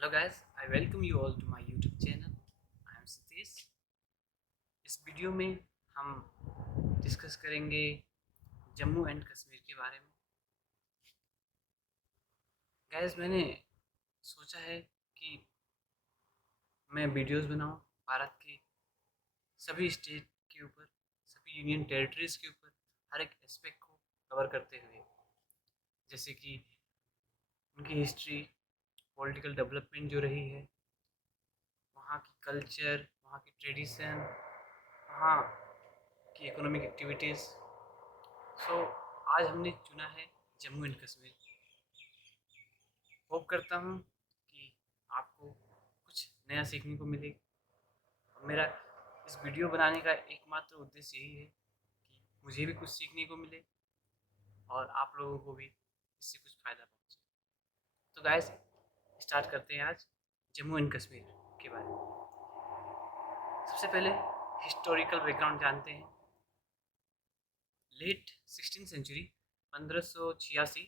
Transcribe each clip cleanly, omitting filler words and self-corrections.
Hello guys, I welcome you all to my YouTube channel. I am Sitish. इस video में हम discuss करेंगे Jammu and Kashmir के बारे में। गाइस मैंने सोचा है कि मैं वीडियोस बनाऊं भारत के सभी स्टेट के ऊपर, सभी यूनियन टेरिटरीज़ के ऊपर, हर एक एस्पेक्ट को कवर करते हुए, जैसे कि उनकी हिस्ट्री, पॉलिटिकल डेवलपमेंट जो रही है, वहाँ की कल्चर, वहाँ की ट्रेडिशन, वहाँ की इकोनॉमिक एक्टिविटीज़। आज हमने चुना है जम्मू एंड कश्मीर। होप करता हूँ कि आपको कुछ नया सीखने को मिले। और मेरा इस वीडियो बनाने का एकमात्र उद्देश्य यही है कि मुझे भी कुछ सीखने को मिले और आप लोगों को भी इससे कुछ फ़ायदा पहुँचे। तो गाइस स्टार्ट करते हैं आज जम्मू एंड कश्मीर के बारे में। सबसे पहले हिस्टोरिकल बैकग्राउंड जानते हैं। लेट 16th सेंचुरी 1586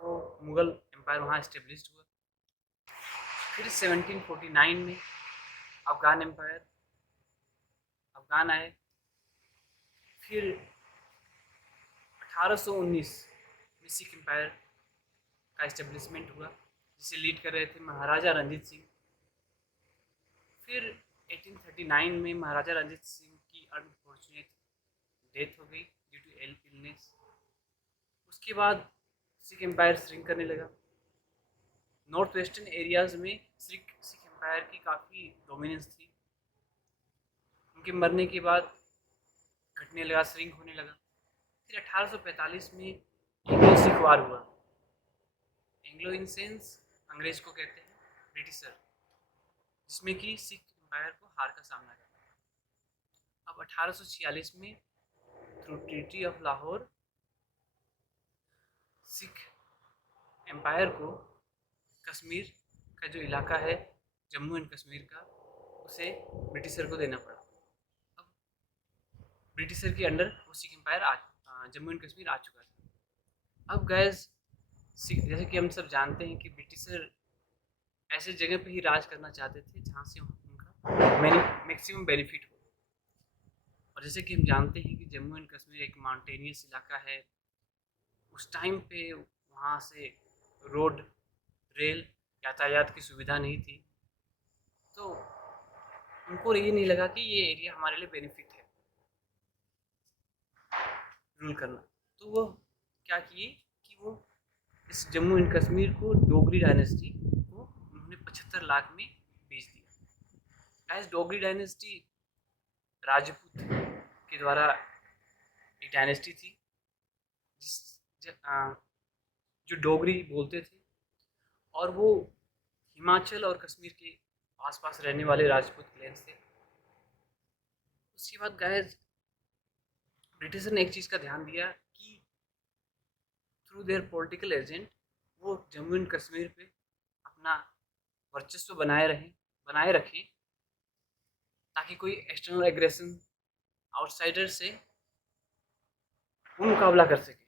को मुग़ल एम्पायर वहाँ इस्टेब्लिश्ड हुआ। फिर 1749 में अफ़गान एम्पायर, अफ़गान आए। फिर 1819 में सिख एम्पायर का इस्टेब्लिशमेंट हुआ, जिसे लीड कर रहे थे महाराजा रंजीत सिंह। फिर 1839 में महाराजा रंजीत सिंह की अनफॉर्चुनेट डेथ हो गई ड्यू टू इलनेस। उसके बाद सिख एम्पायर श्रिंक करने लगा। नॉर्थ वेस्टर्न एरियाज़ में सिख एम्पायर की काफ़ी डोमिनेंस थी। उनके मरने के बाद घटने लगा, श्रिंक होने लगा। फिर 1845 में एंग्लो सिख वार हुआ। एंग्लो इन सेंस अंग्रेज को कहते हैं, ब्रिटिशर, जिसमें कि सिख एम्पायर को हार का सामना करना। अब 1846 में through treaty of Lahore Sikh empire को कश्मीर का जो इलाका है जम्मू एंड कश्मीर का, उसे ब्रिटिशर को देना पड़ा। अब ब्रिटिशर के अंडर वो सिख एम्पायर जम्मू एंड कश्मीर आ चुका था। अब गैस जैसे कि हम सब जानते हैं कि ब्रिटिशर ऐसे जगह पे ही राज करना चाहते थे जहाँ से उनका मैक्सिमम बेनिफिट हो। और जैसे कि हम जानते हैं कि जम्मू एंड कश्मीर एक माउंटेनियस इलाका है। उस टाइम पे वहाँ से रोड, रेल यातायात की सुविधा नहीं थी, तो उनको ये नहीं लगा कि ये एरिया हमारे लिए बेनिफिट है रूल करना। तो वो क्या किए कि वो इस जम्मू एंड कश्मीर को डोगरी डायनेस्टी को उन्होंने 75 लाख में बेच दिया। गाइस डोगरी डायनेस्टी राजपूत के द्वारा एक डायनेस्टी थी जो डोगरी बोलते थे, और वो हिमाचल और कश्मीर के आसपास रहने वाले राजपूत क्लैंस थे। उसके बाद गाइस ब्रिटिशर ने एक चीज़ का ध्यान दिया कि थ्रू देयर पॉलिटिकल एजेंट वो जम्मू एंड कश्मीर पे अपना वर्चस्व बनाए रखें, ताकि कोई एक्सटर्नल एग्रेशन आउटसाइडर से वो मुकाबला कर सके।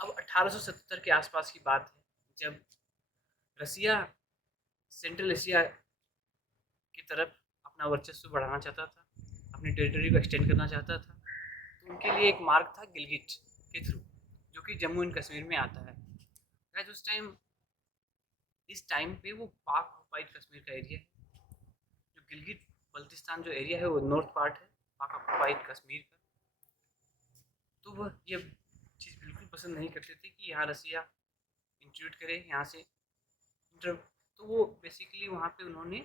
अब 1870 के आसपास की बात है, जब रसिया सेंट्रल एशिया की तरफ अपना वर्चस्व बढ़ाना चाहता था, अपनी टेरिटरी को एक्सटेंड करना चाहता था, तो उनके लिए एक मार्ग था गिलगिट के थ्रू, जो कि जम्मू एंड कश्मीर में आता है। गाइस इस टाइम पे वो पाक ऑक्युपाइड कश्मीर का एरिया है। जो गिलगिट बल्तिस्तान जो एरिया है वो नॉर्थ पार्ट है पाक ऑक्युपाइड कश्मीर का। तो वह ये चीज़ बिल्कुल पसंद नहीं करते थे कि यहाँ रसिया इंट्रूड करे, यहाँ से इंटर। तो वो बेसिकली वहाँ पे उन्होंने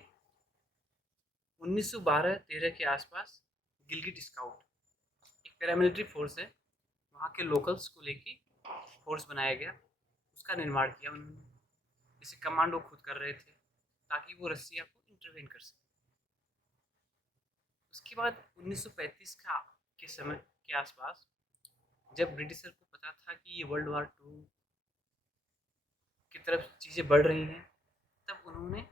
1912-13 के आसपास गिलगिट स्काउट एक पैरामिलिट्री फोर्स है, वहाँ के लोकल्स को लेके फोर्स बनाया गया, उसका निर्माण किया उन्होंने। जैसे कमांडो खुद कर रहे थे ताकि वो रसिया को इंटरवेन कर सके। उसके बाद 1935 के समय के आसपास, जब ब्रिटिशर को पता था कि ये वर्ल्ड वॉर 2 की तरफ चीज़ें बढ़ रही हैं, तब उन्होंने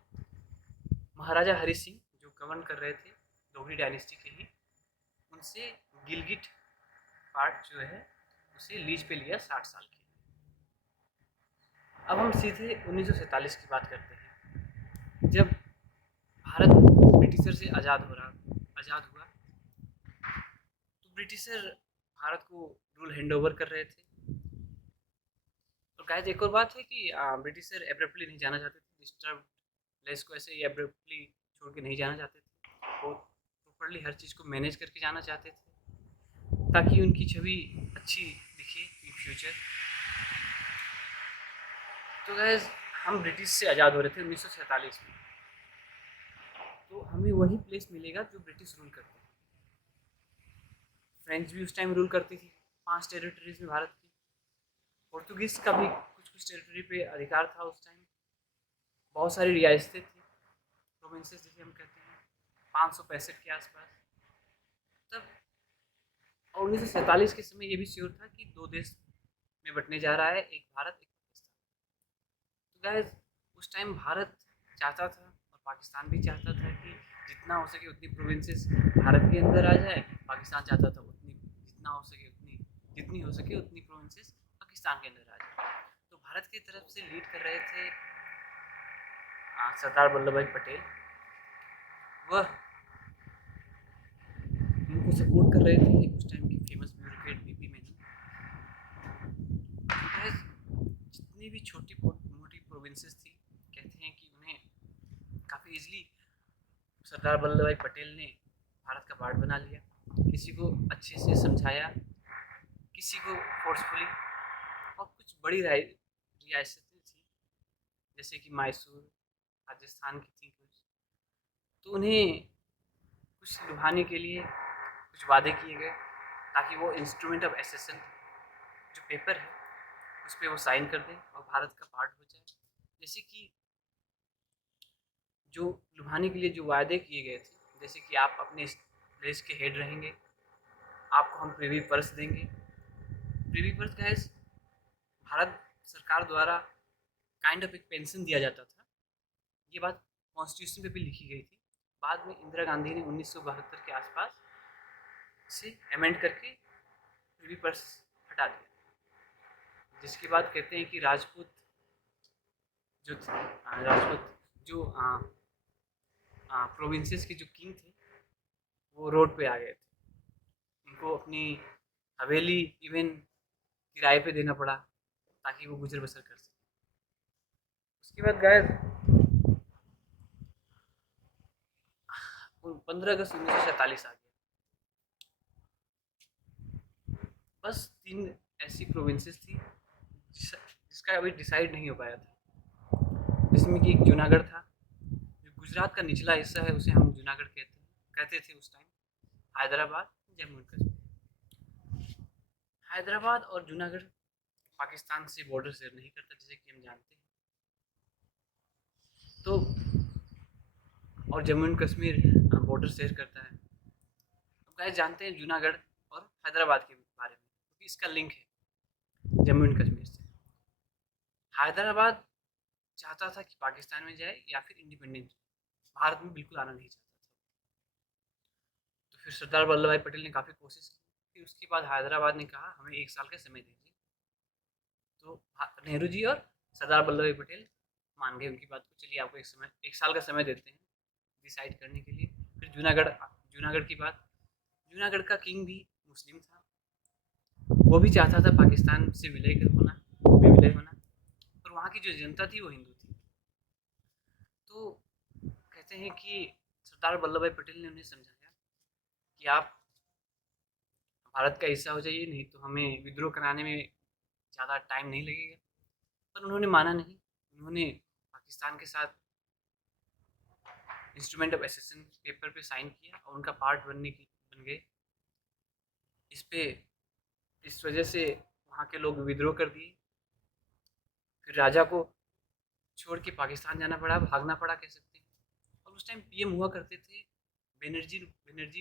महाराजा हरि सिंह जो गवर्न कर रहे थे डोगरी डायनेस्टी के ही, उनसे गिलगिट पार्ट जो है उसे लीज पे लिया 60 साल के लिए। अब हम सीधे 1947 की बात करते हैं, जब भारत ब्रिटिशर से आज़ाद हुआ। तो ब्रिटिशर भारत को रूल हैंड ओवर कर रहे थे। और गाइस एक और बात है कि ब्रिटिशर एब्रप्टली नहीं जाना चाहते थे, डिस्टर्ब प्लेस को ऐसे ही एब्रप्टली छोड़ के नहीं जाना चाहते थे। वो प्रॉपरली हर चीज़ को मैनेज करके जाना चाहते थे, ताकि उनकी छवि अच्छी दिखे इन फ्यूचर। तो गैस हम ब्रिटिश से आज़ाद हो रहे थे 1947 में, तो हमें वही प्लेस मिलेगा जो ब्रिटिश रूल करते थे। फ्रेंच भी उस टाइम रूल करती थी 5 टेरिटरीज में भारत की। पोर्तुगीज़ का भी कुछ कुछ टेरिटरी पे अधिकार था उस टाइम। बहुत सारी रियासतें थी, प्रोविंसेस जिसे हम कहते हैं, 565 के आसपास तब। और 1947 के समय ये भी श्योर था कि 2 देश में बंटने जा रहा है, एक भारत एक पाकिस्तान। तो गाइस उस टाइम भारत चाहता था और पाकिस्तान भी चाहता था कि जितना हो सके उतनी प्रोविंसेस भारत के अंदर आ जाए। पाकिस्तान चाहता था जितनी हो सके उतनी प्रोविंसेस पाकिस्तान के अंदर आ जाए। तो भारत की तरफ से लीड कर रहे थे सरदार वल्लभ भाई पटेल। वह उनको सपोर्ट कर रहे थे उस टाइम के फेमस ब्यूरोक्रेट बीपी मेनन। जितनी भी छोटी मोटी प्रोविंसेस थी, कहते हैं कि उन्हें काफ़ी इजीली सरदार वल्लभ भाई पटेल ने भारत का पार्ट बना लिया। किसी को अच्छे से समझाया, किसी को फोर्सफुली। और कुछ बड़ी रियासतें थी जैसे कि मैसूर, राजस्थान की थी कुछ, तो उन्हें कुछ लुभाने के लिए कुछ वादे किए गए, ताकि वो इंस्ट्रूमेंट ऑफ एसेसन जो पेपर है उस पर वो साइन कर दें और भारत का पार्ट हो जाए। जैसे कि जो लुभाने के लिए जो वादे किए गए थे, जैसे कि आप अपने देश के हेड रहेंगे, आपको हम प्रिवी पर्स देंगे। प्रिवी पर्स गैस भारत सरकार द्वारा काइंड ऑफ एक पेंशन दिया जाता था। ये बात कॉन्स्टिट्यूशन पे भी लिखी गई थी। बाद में इंदिरा गांधी ने 1972 के आसपास से अमेंड करके प्रिवी पर्स हटा दिया, जिसके बाद कहते हैं कि राजपूत जो प्रोविंसेस के जो किंग थे वो रोड पे आ गए थे। उनको अपनी हवेली इवन किराए पे देना पड़ा ताकि वो गुजर बसर कर सके। उसके बाद गए 15 अगस्त 1947 आ गया। बस 3 ऐसी प्रोविंसेस थी जिसका अभी डिसाइड नहीं हो पाया था, जिसमें कि एक जूनागढ़ था, जो गुजरात का निचला हिस्सा है, उसे हम जूनागढ़ कहते थे उस टाइम। हैदराबाद, जम्मू एंड कश्मीर। हैदराबाद और जूनागढ़ पाकिस्तान से बॉर्डर शेयर नहीं करता, जैसे कि हम जानते हैं। तो और Jammu and Kashmir border share करता है। तो गाइस जानते हैं जूनागढ़ और हैदराबाद के बारे में, क्योंकि इसका लिंक है जम्मू एंड कश्मीर से। हैदराबाद चाहता था कि पाकिस्तान में जाए या फिर इंडिपेंडेंट, भारत में बिल्कुल आना नहीं चाहता था। तो फिर सरदार वल्लभ भाई पटेल ने काफ़ी कोशिश की। फिर उसके बाद हैदराबाद ने कहा हमें 1 साल का समय दीजिए। तो नेहरू जी और सरदार वल्लभ भाई पटेल मान गए उनकी बात को। चलिए आपको 1 साल का समय देते हैं डिसाइड करने के लिए। फिर जूनागढ़ की बात, जूनागढ़ का किंग भी मुस्लिम था, वो भी चाहता था पाकिस्तान से विलय होना, और वहाँ की जो जनता थी वो हिंदू थी। तो कहते हैं कि सरदार वल्लभ भाई पटेल ने उन्हें समझाया कि आप भारत का हिस्सा हो जाइए, नहीं तो हमें विद्रोह कराने में ज़्यादा टाइम नहीं लगेगा। पर उन्होंने माना नहीं। उन्होंने पाकिस्तान के साथ इंस्ट्रूमेंट ऑफ एसेसन पेपर पे साइन किया और उनका पार्ट बन गए। इस वजह से वहाँ के लोग विद्रोह कर दिए। फिर राजा को छोड़ के पाकिस्तान जाना पड़ा, भागना पड़ा कह सकते हैं। और उस टाइम पीएम हुआ करते थे बनर्जी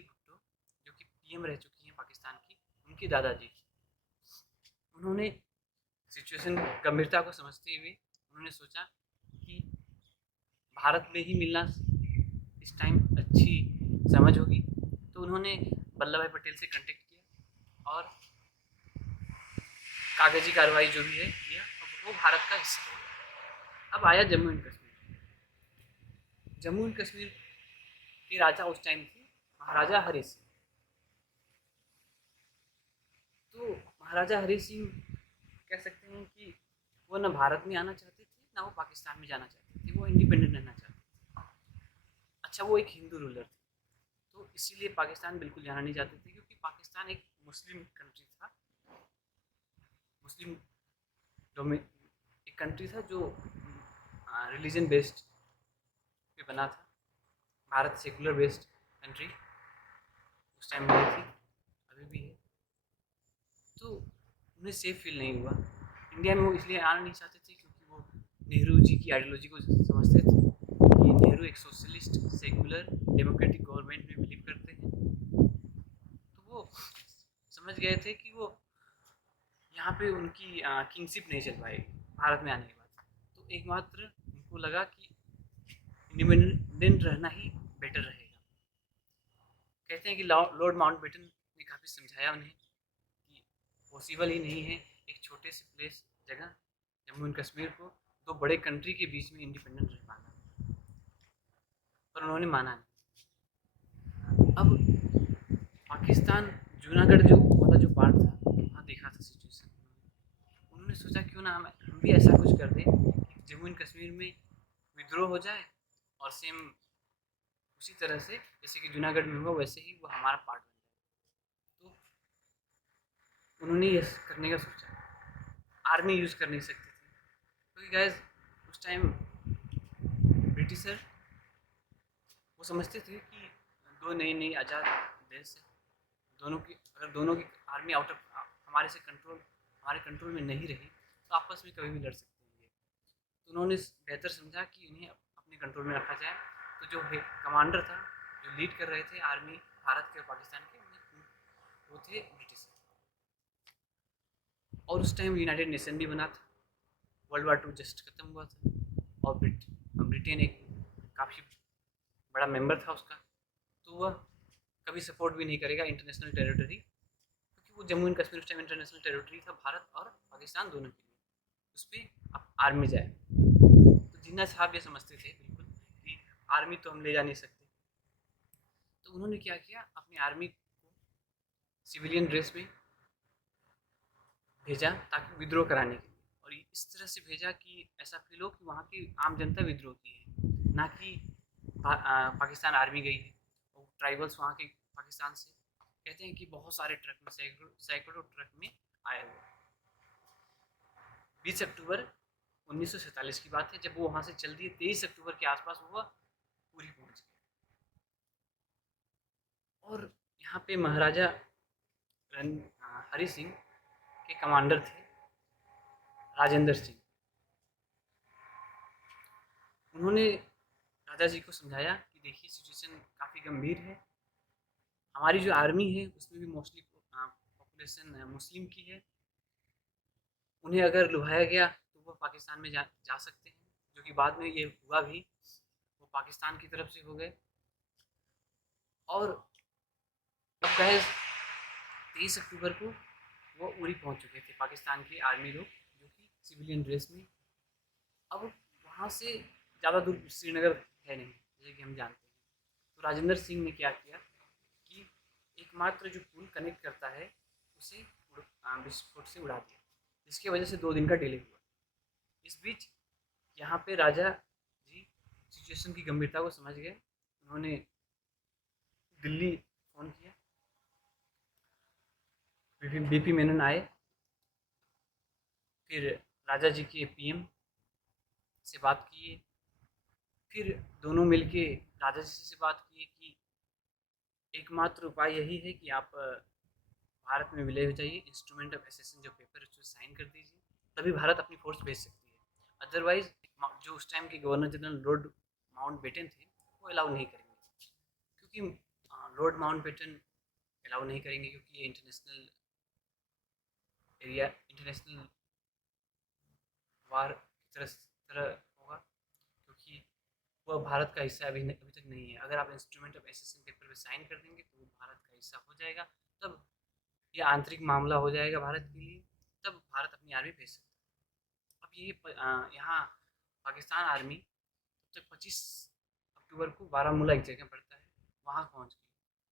भुट्टो, जो कि पीएम रह चुकी हैं पाकिस्तान की, उनके दादाजी। उन्होंने सिचुएशन गंभीरता को समझते हुए उन्होंने सोचा कि भारत में ही मिलना इस टाइम अच्छी समझ होगी। तो उन्होंने वल्लभ भाई पटेल से कांटेक्ट किया और कागजी कार्रवाई जो भी है किया, और वो भारत का हिस्सा हो गया। अब आया जम्मू एंड कश्मीर। जम्मू एंड कश्मीर के राजा उस टाइम थे महाराजा हरि सिंह। तो महाराजा हरि सिंह कह सकते हैं कि वो ना भारत में आना चाहते थे ना वो पाकिस्तान में जाना चाहते थे, वो इंडिपेंडेंट रहना चाहते थे। अच्छा, वो एक हिंदू रूलर थे, तो इसीलिए पाकिस्तान बिल्कुल जाना नहीं चाहते थे, क्योंकि पाकिस्तान एक मुस्लिम कंट्री था। मुस्लिम एक कंट्री था जो रिलीजन बेस्ड पे बना था। भारत सेकुलर बेस्ड कंट्री उस टाइम नहीं थी, अभी भी है। तो उन्हें सेफ फील नहीं हुआ इंडिया में। वो इसलिए आना नहीं चाहते थे क्योंकि वो नेहरू जी की आइडियोलॉजी को समझते थे कि नेहरू एक सोशलिस्ट सेकुलर डेमोक्रेटिक गवर्नमेंट में बिलीव करते हैं। तो वो समझ गए थे कि वो यहाँ पे उनकी किंगशिप नहीं चल पाएगी भारत में आने के बाद। तो एकमात्र उनको लगा कि इंडिपेंडेंट रहना ही बेटर रहेगा। कहते हैं कि लॉर्ड माउंटबेटन ने काफ़ी समझाया उन्हें कि पॉसिबल ही नहीं है एक छोटे से प्लेस जगह जम्मू एंड कश्मीर को दो बड़े कंट्री के बीच में इंडिपेंडेंट रह पाना, पर उन्होंने माना नहीं। अब पाकिस्तान जूनागढ़ जो वाला जो पार्ट था वहाँ देखा था सिचुएशन, उन्होंने सोचा क्यों ना हम भी ऐसा कुछ कर दें कि जम्मू एंड कश्मीर में विद्रोह हो जाए और सेम उसी तरह से जैसे कि जूनागढ़ में हुआ वैसे ही वो हमारा पार्ट बन जाए। तो उन्होंने ये करने का सोचा। आर्मी यूज़ कर नहीं सकते थे क्योंकि गैस उस टाइम ब्रिटिशर वो समझते थे कि दो नई नई आज़ाद देश है, दोनों की अगर दोनों की आर्मी आउट ऑफ हमारे कंट्रोल में नहीं रही तो आपस में कभी भी लड़ सकते हैं। तो उन्होंने बेहतर समझा कि इन्हें अपने कंट्रोल में रखा जाए। तो जो कमांडर था, जो लीड कर रहे थे आर्मी भारत के और पाकिस्तान के, वो थे ब्रिटिश। और उस टाइम यूनाइटेड नेशन भी बना था, वर्ल्ड वार 2 जस्ट खत्म हुआ था और ब्रिटेन एक काफ़ी बड़ा मेंबर था उसका। तो वह कभी सपोर्ट भी नहीं करेगा इंटरनेशनल टेरिटरी, क्योंकि वो जम्मू एंड कश्मीर उस टाइम इंटरनेशनल टेरिटरी था भारत और पाकिस्तान दोनों के लिए। उस पर आर्मी जाए। तो जिन्ना साहब ये समझते थे बिल्कुल कि आर्मी तो हम ले जा नहीं सकते। तो उन्होंने क्या किया, अपनी आर्मी को सिविलियन ड्रेस में भेजा ताकि विद्रोह कराने के लिए। और इस तरह से भेजा कि ऐसा फील हो कि वहाँ की आम जनता विद्रोह की है, ना कि पाकिस्तान आर्मी गई है। और ट्राइबल्स वहाँ के पाकिस्तान से कहते हैं कि बहुत सारे ट्रक में सैकड़ों ट्रक में आए हुए। 20 अक्टूबर 1947 की बात है जब वो वहाँ से चल दिए। 23 अक्टूबर के आसपास वो पूरी पहुँच गए। और यहाँ पे महाराजा हरि सिंह के कमांडर थे राजेंद्र सिंह। उन्होंने राजा जी को समझाया कि देखिए सिचुएशन काफ़ी गंभीर है, हमारी जो आर्मी है उसमें भी मोस्टली पॉपुलेशन मुस्लिम की है, उन्हें अगर लुभाया गया तो वो पाकिस्तान में जा सकते हैं, जो कि बाद में ये हुआ भी। वो पाकिस्तान की तरफ से हो गए। और अब कहे 23 अक्टूबर को वो उरी पहुंच चुके थे पाकिस्तान के आर्मी लोग, जो कि सिविलियन ड्रेस में। अब वहाँ से ज़्यादा दूर श्रीनगर है नहीं जैसे कि हम जानते हैं। तो राजेंद्र सिंह ने क्या किया कि एकमात्र जो पुल कनेक्ट करता है उसे विस्फोट से उड़ा दिया, जिसकी वजह से 2 दिन का डिले हुआ। इस बीच यहाँ पे राजा जी सिचुएशन की गंभीरता को समझ गए। उन्होंने दिल्ली फ़ोन किया, बीपी मेनन आए, फिर राजा जी के पीएम से बात किए, फिर दोनों मिलके राजा जी से बात किए कि एकमात्र उपाय यही है कि आप भारत में विलय हो जाइए, इंस्ट्रूमेंट ऑफ एसेशन जो पेपर है उसको साइन कर दीजिए, तभी भारत अपनी फोर्स भेज सकती है। अदरवाइज जो उस टाइम के गवर्नर जनरल लॉर्ड माउंटबेटन थे वो अलाउ नहीं करेंगे, क्योंकि लॉर्ड माउंटबेटन अलाउ नहीं करेंगे क्योंकि ये इंटरनेशनल एरिया, इंटरनेशनल वार की तरह होगा, क्योंकि वह भारत का हिस्सा अभी तक नहीं है। अगर आप इंस्ट्रूमेंट ऑफ एसेशन पेपर पे साइन कर देंगे तो वो भारत का हिस्सा हो जाएगा, तब ये आंतरिक मामला हो जाएगा भारत के लिए, तब भारत अपनी आर्मी भेज सकता है। अब ये यहाँ पाकिस्तान आर्मी तब तक 25 अक्टूबर को बारामूला एक जगह पड़ता है, वहाँ पहुँच गई।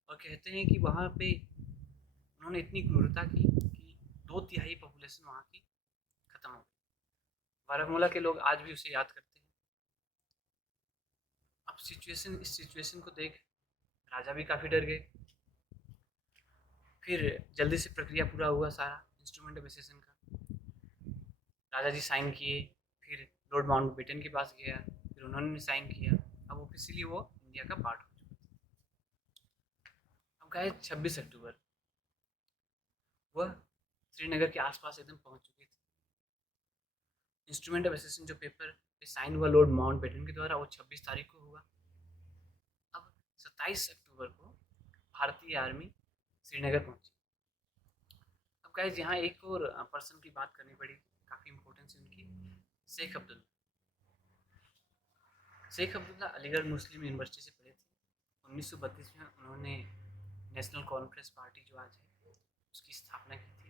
और कहते हैं कि वहाँ पे उन्होंने इतनी क्रूरता की कि 2/3 पॉपुलेशन वहाँ की ख़त्म हो गई। बारामूला के लोग आज भी उसे याद करते हैं। अब इस सिचुएशन को देख राजा भी काफ़ी डर गए। फिर जल्दी से प्रक्रिया पूरा हुआ सारा इंस्ट्रूमेंट ऑफ एसेसन का। राजा जी साइन किए, फिर लॉर्ड माउंटबेटन के पास गया, फिर उन्होंने साइन किया। अब ऑफिशियली वो इंडिया का पार्ट हो चुका था। अब गए 26 अक्टूबर, वह श्रीनगर के आसपास एकदम पहुंच चुके थे। इंस्ट्रूमेंट ऑफ एसेसन जो पेपर पे साइन हुआ लॉर्ड माउंटबेटन के द्वारा, वो 26 तारीख को हुआ। अब 27 अक्टूबर को भारतीय आर्मी श्रीनगर पहुंची। अब गाइस यहाँ एक और पर्सन की बात करनी पड़ी, काफ़ी इंपॉर्टेंस है उनकी, शेख अब्दुल्ला। शेख अब्दुल्ला अलीगढ़ मुस्लिम यूनिवर्सिटी से पढ़े थे। 1932 में उन्होंने नेशनल कॉन्फ्रेंस पार्टी जो आज है उसकी स्थापना की थी।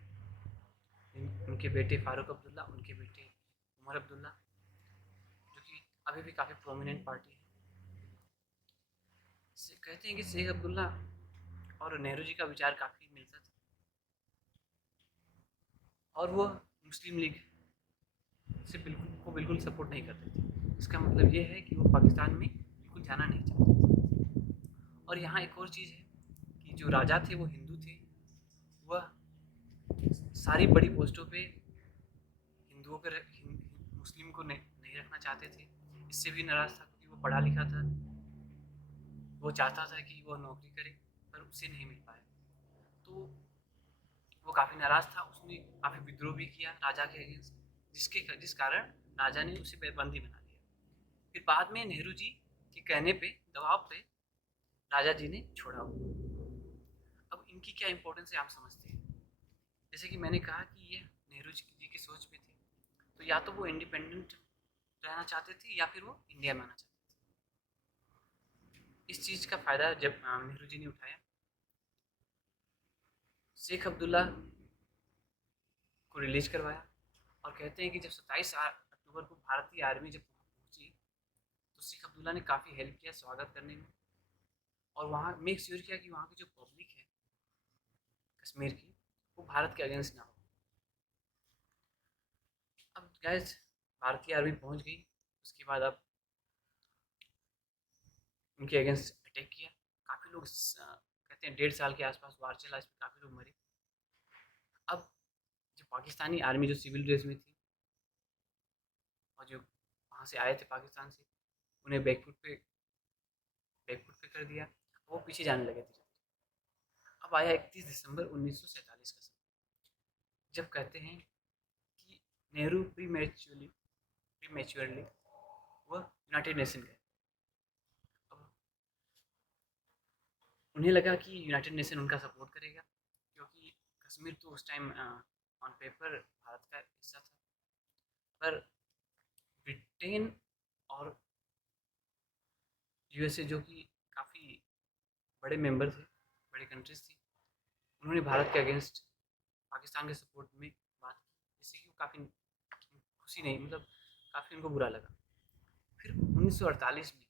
उनके बेटे फारूक अब्दुल्ला, उनके बेटे उमर अब्दुल्ला, जो कि अभी भी काफ़ी प्रोमिनेंट पार्टी है। कहते हैं कि शेख अब्दुल्ला और नेहरू जी का विचार काफ़ी मिलता था, और वो मुस्लिम लीग से बिल्कुल सपोर्ट नहीं करते थे। इसका मतलब ये है कि वो पाकिस्तान में बिल्कुल जाना नहीं चाहते थे। और यहाँ एक और चीज़ है कि जो राजा थे वो हिंदू थे। वह सारी बड़ी पोस्टों पे हिंदुओं को मुस्लिम को नहीं रखना चाहते थे। इससे भी नाराज़ था क्योंकि वो पढ़ा लिखा था। वो चाहता था कि वो नौकरी करे, पर उसे नहीं मिल पाया। तो वो काफ़ी नाराज़ था, उसने काफ़ी विद्रोह भी किया राजा के अगेंस्ट, जिस कारण राजा ने उसे बंदी बना लिया। फिर बाद में नेहरू जी के कहने पे, दबाव पे, राजा जी ने छोड़ा वो। अब इनकी क्या इंपॉर्टेंस है आप समझते हैं। जैसे कि मैंने कहा कि ये नेहरू जी की सोच में थे, तो या तो वो इंडिपेंडेंट रहना चाहते थे या फिर वो इंडिया में आना चाहते थे। इस चीज़ का फ़ायदा जब नेहरू जी ने उठाया, शेख अब्दुल्ला को रिलीज करवाया। और कहते हैं कि जब 27 अक्टूबर को भारतीय आर्मी जब पहुंची, तो शेख अब्दुल्ला ने काफ़ी हेल्प किया स्वागत करने में, और वहाँ मेक श्योर किया कि वहाँ की जो पब्लिक है कश्मीर की, वो भारत के अगेंस्ट ना हो। अब गैस भारतीय आर्मी पहुंच गई, उसके बाद अब उनके अगेंस्ट अटैक किया। काफ़ी लोग कहते हैं 1.5 साल के आसपास वार चला, इसमें काफ़ी लोग मरे। अब जो पाकिस्तानी आर्मी जो सिविल ड्रेस में थी, और जो वहाँ से आए थे पाकिस्तान से, उन्हें बैकफुट पे कर दिया। वो पीछे जाने लगे थे। अब आया 31 दिसंबर 1947 का समय, जब कहते हैं कि नेहरू प्री मैच्योरली वह यूनाइटेड नेशन गए। अब उन्हें लगा कि यूनाइटेड नेशन उनका सपोर्ट करेगा, क्योंकि कश्मीर तो उस टाइम ऑन पेपर भारत का हिस्सा था। पर ब्रिटेन और यूएसए, जो कि काफ़ी बड़े मेंबर थे, बड़े कंट्रीज थी, उन्होंने भारत के अगेंस्ट पाकिस्तान के सपोर्ट में बात की, जिससे कि वो काफ़ी खुशी नहीं, मतलब काफ़ी उनको बुरा लगा। फिर 1948 में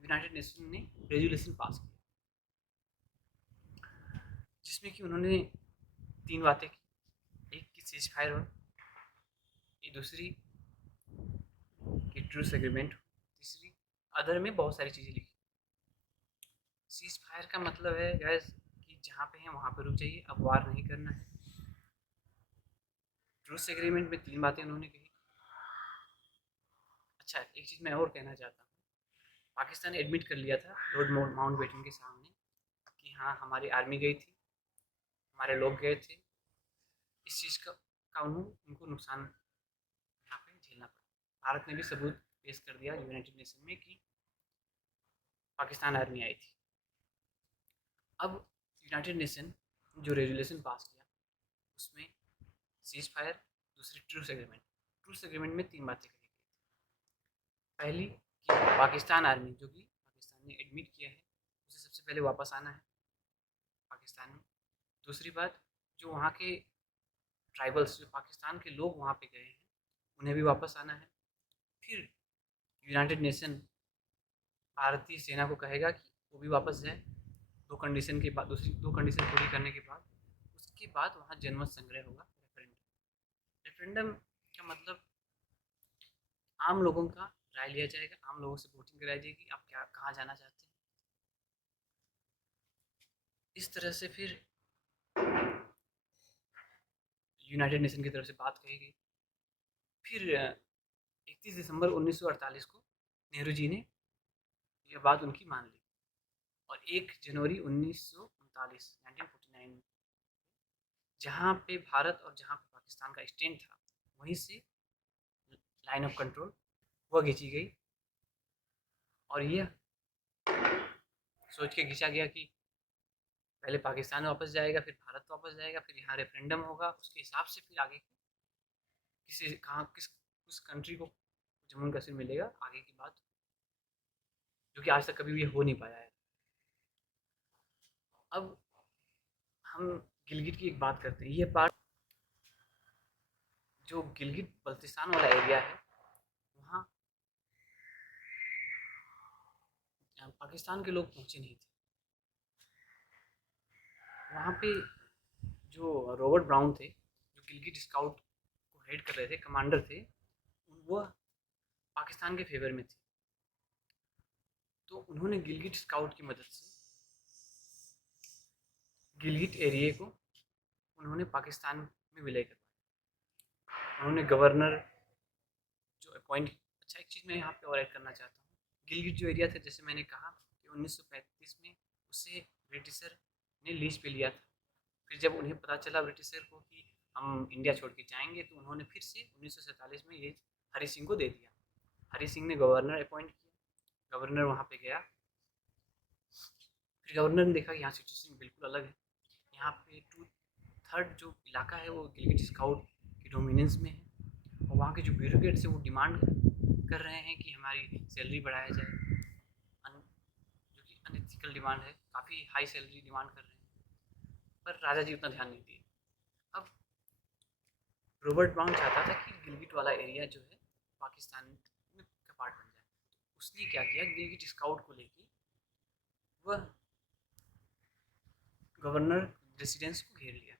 यूनाइटेड नेशन ने रेजोल्यूशन पास किया, जिसमें कि उन्होंने 3 बातें की। एक की सीज फायर हो, ये दूसरी कि ट्रूस एग्रीमेंट, तीसरी अदर में बहुत सारी चीज़ें लिखी। सीज फायर का मतलब है गैस कि जहाँ पे हैं वहाँ पे रुक जाइए, अब वार नहीं करना है। ट्रूस एग्रीमेंट में 3 बातें उन्होंने कही। अच्छा, एक चीज़ मैं और कहना चाहता हूँ। पाकिस्तान ने एडमिट कर लिया था लॉर्ड माउंटबेटन के सामने कि हाँ, हमारी आर्मी गई थी, हमारे लोग गए थे। इस चीज़ का उनको नुकसान यहाँ पे झेलना पड़ा। भारत ने भी सबूत पेश कर दिया यूनाइटेड नेशन में कि पाकिस्तान आर्मी आई थी। अब यूनाइटेड नेशन जो रेजोल्यूशन पास किया, उसमें सीज फायर, दूसरी ट्रूस एग्रीमेंट। ट्रूस एग्रीमेंट में 3 बातें कही गई। पहली कि पाकिस्तान आर्मी, जो कि पाकिस्तान ने एडमिट किया है, उसे सबसे पहले वापस आना है पाकिस्तान में। दूसरी बात, जो वहाँ के ट्राइबल्स, जो पाकिस्तान के लोग वहाँ पे गए हैं, उन्हें भी वापस आना है। फिर यूनाइटेड नेशन भारतीय सेना को कहेगा कि वो भी वापस जाए, 2 कंडीशन के बाद, दूसरी 2 कंडीशन पूरी करने के बाद। उसके बाद वहाँ जनमत संग्रह होगा, रेफरेंडम। रेफरेंडम का मतलब आम लोगों का राय लिया जाएगा, आम लोगों से वोटिंग कराई जाएगी, आप क्या कहाँ जाना चाहते हैं। इस तरह से फिर यूनाइटेड नेशन की तरफ से बात कही गई। फिर 31 दिसंबर 1948 को नेहरू जी ने यह बात उनकी मान ली, और 1 जनवरी 1949 में जहाँ पे भारत और जहाँ पे पाकिस्तान का स्टैंड था, वहीं से लाइन ऑफ कंट्रोल वह खींची गई, और यह सोच के खींचा गया कि पहले पाकिस्तान वापस जाएगा, फिर भारत वापस जाएगा, फिर यहाँ रेफरेंडम होगा, उसके हिसाब से फिर आगे किसी कहाँ किस उस कंट्री को जम्मू एंड कश्मीर मिलेगा, आगे की बात, जो कि आज तक कभी भी हो नहीं पाया है। अब हम गिलगित की एक बात करते हैं। ये पार्ट जो गिलगित बल्तिस्तान वाला एरिया है, वहाँ पाकिस्तान के लोग पहुँचे नहीं थे। वहाँ पे जो रॉबर्ट ब्राउन थे, जो गिलगित स्काउट को हेड कर रहे थे, कमांडर थे, वह पाकिस्तान के फेवर में थे। तो उन्होंने गिलगित स्काउट की मदद से गिलगित एरिया को उन्होंने पाकिस्तान में विलय करवाया। उन्होंने गवर्नर जो अपॉइंट, अच्छा एक चीज़ मैं यहाँ पे और ऐड करना चाहता हूँ। गिलगित जो एरिया था, जैसे मैंने कहा कि 1935 में उसे ब्रिटिशर ने लीज पे लिया था। फिर जब उन्हें पता चला ब्रिटिशर को कि हम इंडिया छोड़ के जाएंगे, तो उन्होंने फिर से 1947 में ये हरी सिंह को दे दिया। हरी सिंह ने गवर्नर अपॉइंट किया, गवर्नर वहाँ पे गया। फिर गवर्नर ने देखा कि यहाँ सिचुएशन बिल्कुल अलग है, यहाँ पे 2/3 जो इलाका है वो गिलगित स्काउट के डोमिनेंस में है, और वहाँ के जो ब्यूरोक्रेट्स हैं वो डिमांड कर रहे हैं कि हमारी सैलरी बढ़ाया जाए, जो कि अनएथिकल डिमांड है, काफ़ी हाई सैलरी डिमांड कर रहे हैं। पर राजा जी उतना ध्यान नहीं दिए। अब रॉबर्ट ब्राउन चाहता था कि गिलगित वाला एरिया जो है पाकिस्तान में का पार्ट बन जाए। उसने क्या किया, गिलगित स्काउट को लेके वह गवर्नर रेसिडेंस को घेर लिया,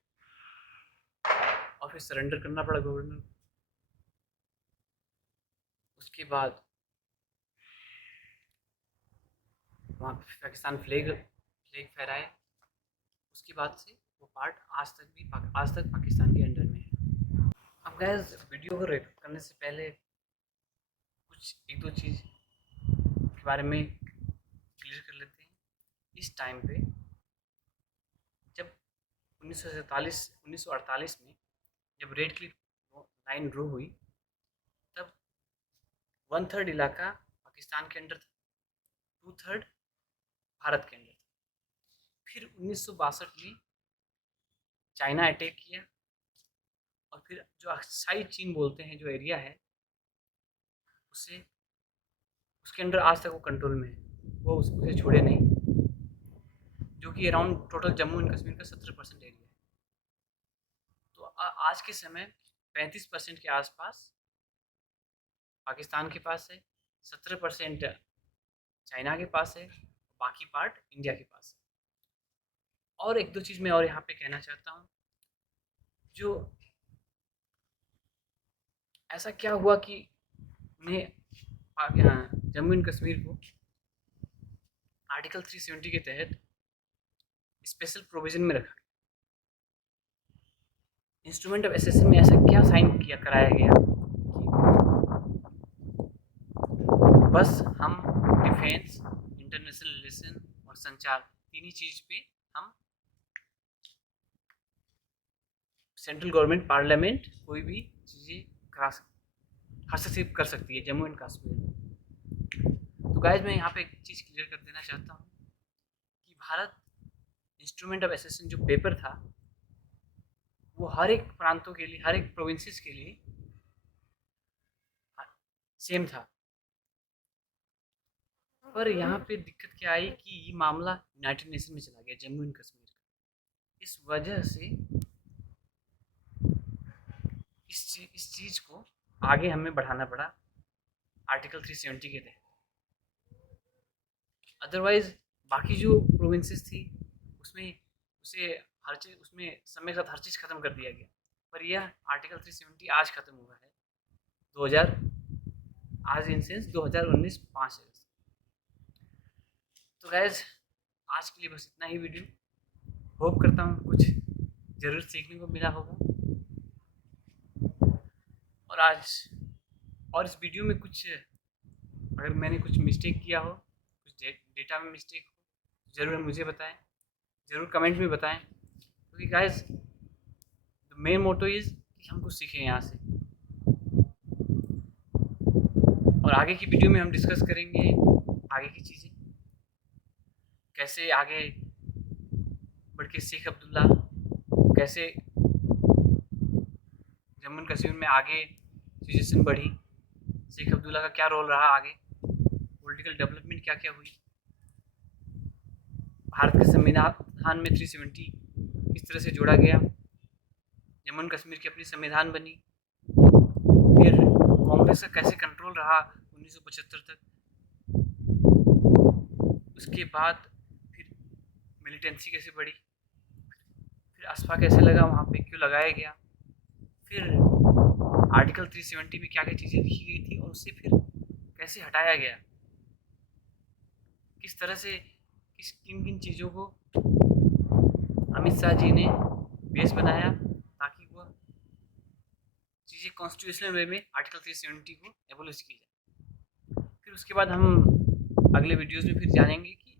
और फिर सरेंडर करना पड़ा गवर्नर को। उसके बाद वहाँ पे पाकिस्तान फ्लैग फ्लैग फहराया। उसके बाद से वो पार्ट आज तक पाकिस्तान के अंडर में है। अब गैस वीडियो को रेकॉर्ड करने से पहले कुछ एक दो चीज़ के बारे में क्लियर कर लेते हैं। इस टाइम पे जब 1948 में जब रेड क्लिफ लाइन ड्रॉ हुई, तब 1/3 इलाका पाकिस्तान के अंडर था, 2/3 भारत के अंडर था। फिर 1962 में चाइना अटैक किया, और फिर जो अक्साई चीन बोलते हैं जो एरिया है, उसे उसके अंडर आज तक वो कंट्रोल में है, वो उसे छोड़े नहीं, जो कि around total Jammu and Kashmir का 17% एरिया है। तो आज के समय 35% के आसपास पाकिस्तान के पास है, 17% चाइना के पास है, बाकी पार्ट इंडिया के पास है। और एक दो चीज़ मैं और यहाँ पे कहना चाहता हूँ। जो ऐसा क्या हुआ कि उन्हें जम्मू एंड कश्मीर को आर्टिकल 370 के तहत स्पेशल प्रोविजन में रखा। इंस्ट्रूमेंट ऑफ एसेसन में ऐसा क्या साइन किया कराया गया कि बस हम डिफेंस, इंटरनेशनल रिलेशन और संचार, तीन ही चीज़ पे हम सेंट्रल गवर्नमेंट, पार्लियामेंट कोई भी चीज़ें करा हस्तक्षेप कर सकती है जम्मू एंड कश्मीर में। तो गाइज मैं यहाँ पे एक चीज़ क्लियर कर देना चाहता हूँ कि भारत इंस्ट्रूमेंट ऑफ एसेसन जो पेपर था, वो हर एक प्रांतों के लिए, हर एक प्रोविंसेस के लिए सेम था। पर यहाँ पे दिक्कत क्या आई कि ये मामला यूनाइटेड नेशन में चला गया, जम्मू एंड कश्मीर का। इस वजह से इस चीज़ को आगे हमें बढ़ाना पड़ा, आर्टिकल 370 के थे। अदरवाइज बाकी जो प्रोविंसेस थी उसमें उसे हर चीज़ उसमें समय के साथ हर चीज़ ख़त्म कर दिया गया, पर यह आर्टिकल 370 आज ख़त्म हुआ है 2000, आज इन सेंस 2019 5 अगस्त। तो गैस आज के लिए बस इतना ही वीडियो। होप करता हूँ कुछ ज़रूर सीखने को मिला होगा। और आज और इस वीडियो में कुछ अगर मैंने कुछ मिस्टेक किया हो, कुछ डेटा में मिस्टेक हो, ज़रूर मुझे बताएं, ज़रूर कमेंट में बताएं, क्योंकि guys the main motto is कि हम कुछ सीखें यहाँ से। और आगे की वीडियो में हम डिस्कस करेंगे आगे की चीज़ें, कैसे आगे बढ़ के शेख अब्दुल्ला कैसे जम्मू कश्मीर में आगे सिचुएशन बढ़ी, शेख अब्दुल्ला का क्या रोल रहा आगे, पॉलिटिकल डेवलपमेंट क्या क्या हुई, भारत के संविधान में 370 किस तरह से जोड़ा गया, जम्मू कश्मीर की अपनी संविधान बनी, फिर कांग्रेस का कैसे कंट्रोल रहा 1975 तक, उसके बाद फिर मिलिटेंसी कैसे बढ़ी, फिर असफा कैसे लगा वहाँ पे, क्यों लगाया गया, फिर आर्टिकल 370 में क्या क्या चीज़ें लिखी गई थी और उससे फिर कैसे हटाया गया, किस तरह से किन किन चीज़ों को अमित शाह जी ने बेस बनाया ताकि वह चीज़ें कॉन्स्टिट्यूशनल वे में आर्टिकल 370 को एबोलिश की जाए। फिर उसके बाद हम अगले वीडियोज़ में फिर जानेंगे कि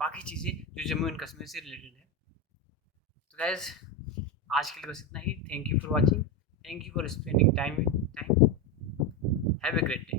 बाकी चीज़ें जो जम्मू एंड कश्मीर से रिलेटेड है। तो गाइज आज के लिए बस इतना ही। Thank you for watching, thank you for spending time, have a great day.